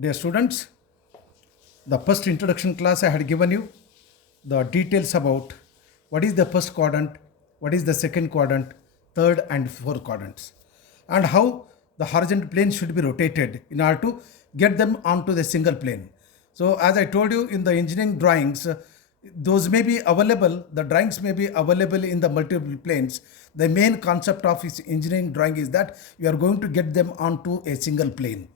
Dear students, the first introduction class I had given you the details about what is the first quadrant, what is the second quadrant, third and fourth quadrants, and how the horizontal plane should be rotated in order to get them onto the single plane. So as I told you in the engineering drawings, those may be available, the drawings may be available in the multiple planes. The main concept of this engineering drawing is that you are going to get them onto a single plane.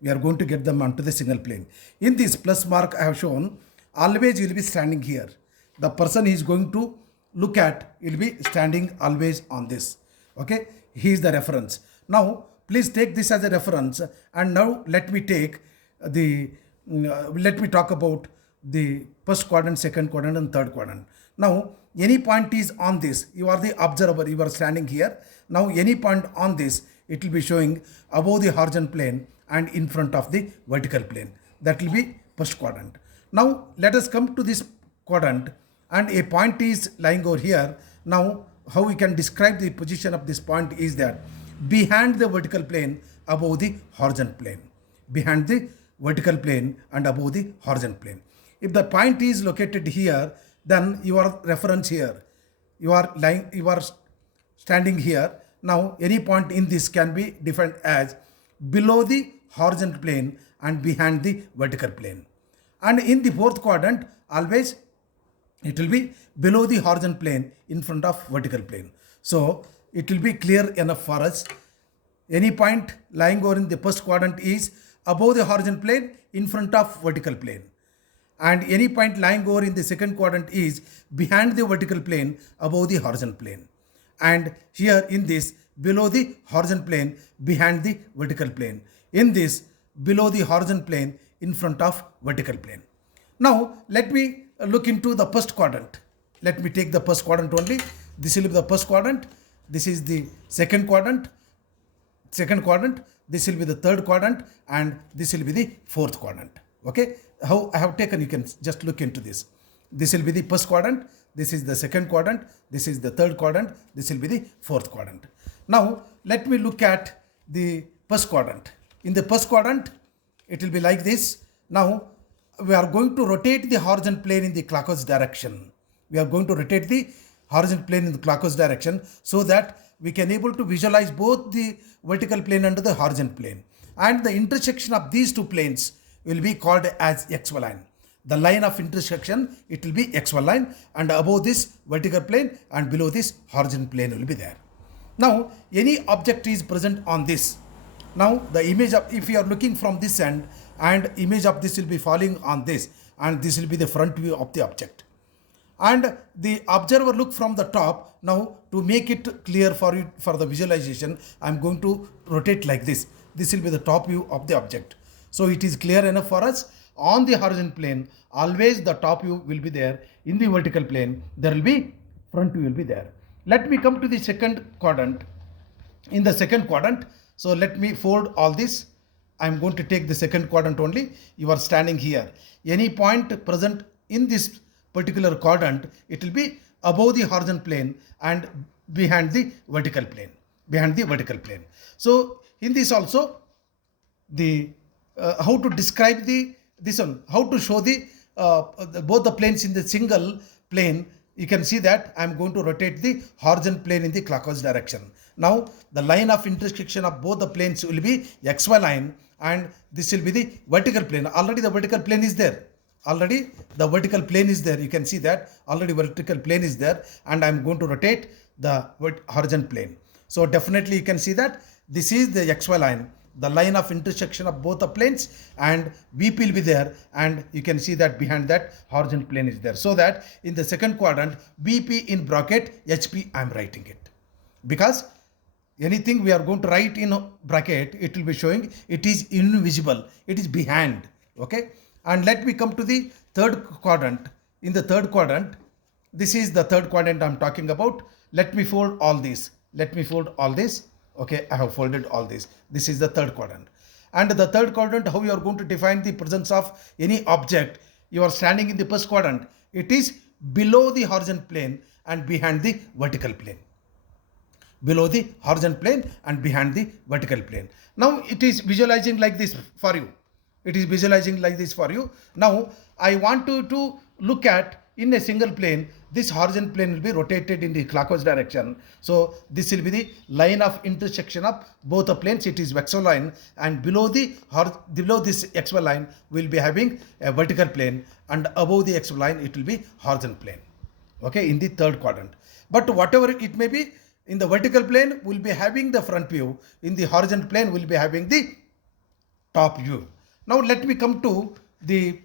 We are going to get them onto the single plane. In this plus mark I have shown, always you will be standing here. The person he is going to look at will be standing always on this. Okay, he is the reference. Now please take this as a reference, and now let me take let me talk about the first quadrant, second quadrant and third quadrant. Now any point is on this, you are the observer, you are standing here. Now any point on this, it will be showing above the horizontal plane and in front of the vertical plane. That will be first quadrant. Now let us come to this quadrant, and a point is lying over here. Now how we can describe the position of this point is that behind the vertical plane, above the horizontal plane. Behind the vertical plane and above the horizontal plane. If the point is located here, then your reference here. You are standing here. Now any point in this can be defined as below the horizontal plane and behind the vertical plane. And in the fourth quadrant, always it will be below the horizontal plane in front of vertical plane. So it will be clear enough for us. Any point lying over in the first quadrant is above the horizontal plane in front of vertical plane. And any point lying over in the second quadrant is behind the vertical plane, above the horizontal plane. And here in this, below the horizontal plane, behind the vertical plane. In this, below the horizontal plane, in front of vertical plane. Now let me look into the first quadrant. Let me take the first quadrant only. This will be the first quadrant. This is the second quadrant. This will be the third quadrant, and this will be the fourth quadrant. Okay, how I have taken, you can just look into this. This will be the first quadrant, this is the second quadrant, this is the third quadrant, this will be the fourth quadrant. Now let me look at the first quadrant. In the first quadrant, it will be like this. Now we are going to rotate the horizontal plane in the clockwise direction. We are going to rotate the horizontal plane in the clockwise direction so that we can able to visualize both the vertical plane and the horizontal plane. And the intersection of these two planes will be called as XY line. The line of intersection, it will be XY line, and above this vertical plane and below this horizontal plane will be there. Now any object is present on this. Now the image of, if you are looking from this end, and image of this will be falling on this, and this will be the front view of the object. And the observer look from the top. Now to make it clear for you, for the visualization, I am going to rotate like this. This will be the top view of the object. So it is clear enough for us. On the horizontal plane, always the top view will be there. In the vertical plane, there will be front view will be there. Let me come to the second quadrant. In the second quadrant, so let me fold all this. I am going to take the second quadrant only. You are standing here. Any point present in this particular quadrant, it will be above the horizontal plane and behind the vertical plane. Behind the vertical plane. So in this also, the how to describe this one, how to show both the planes in the single plane. You can see that I am going to rotate the horizontal plane in the clockwise direction. Now the line of intersection of both the planes will be XY line, and this will be the vertical plane. Already the vertical plane is there. Already the vertical plane is there. You can see that already vertical plane is there, and I am going to rotate the horizontal plane. So definitely you can see that this is the XY line, the line of intersection of both the planes, and VP will be there, and you can see that behind that horizontal plane is there. So that in the second quadrant, BP in bracket, HP I am writing it. Because anything we are going to write in bracket, it will be showing it is invisible, it is behind. Okay, and let me come to the third quadrant. In the third quadrant, this is the third quadrant I am talking about. Let me fold all this. Let me fold all this. Okay, I have folded all this. This is the third quadrant. And the third quadrant, how you are going to define the presence of any object. You are standing in the first quadrant. It is below the horizontal plane and behind the vertical plane. Below the horizontal plane and behind the vertical plane. Now it is visualizing like this for you. It is visualizing like this for you. Now I want to look at in a single plane, this horizontal plane will be rotated in the clockwise direction. So this will be the line of intersection of both the planes. It is XY line, and below this XY line we will be having a vertical plane, and above the XY line it will be horizontal plane. Okay, in the third quadrant. But whatever it may be, in the vertical plane we'll be having the front view. In the horizontal plane we'll be having the top view. Now let me come to the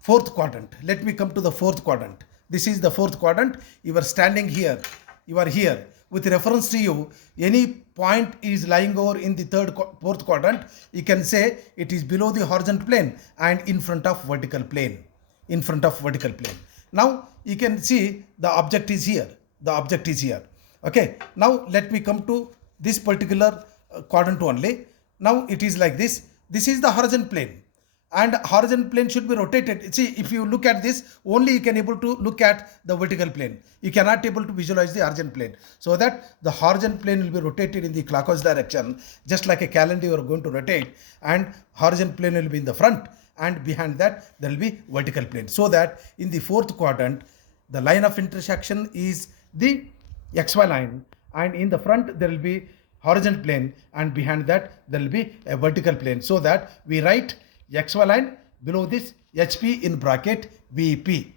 fourth quadrant. Let me come to the fourth quadrant. This is the fourth quadrant. You are standing here. You are here. With reference to you, any point is lying over in the fourth quadrant, you can say it is below the horizontal plane and in front of vertical plane. In front of vertical plane. Now you can see the object is here. The object is here. Okay. Now let me come to this particular quadrant only. Now it is like this. This is the horizontal plane, and horizontal plane should be rotated. See, if you look at this, only you can able to look at the vertical plane. You cannot able to visualize the horizontal plane. So that the horizontal plane will be rotated in the clockwise direction, just like a calendar you are going to rotate, and horizontal plane will be in the front, and behind that there will be vertical plane. So that in the fourth quadrant, the line of intersection is the XY line, and in the front there will be horizontal plane, and behind that there will be a vertical plane. So that we write XY line, below this HP in bracket VP.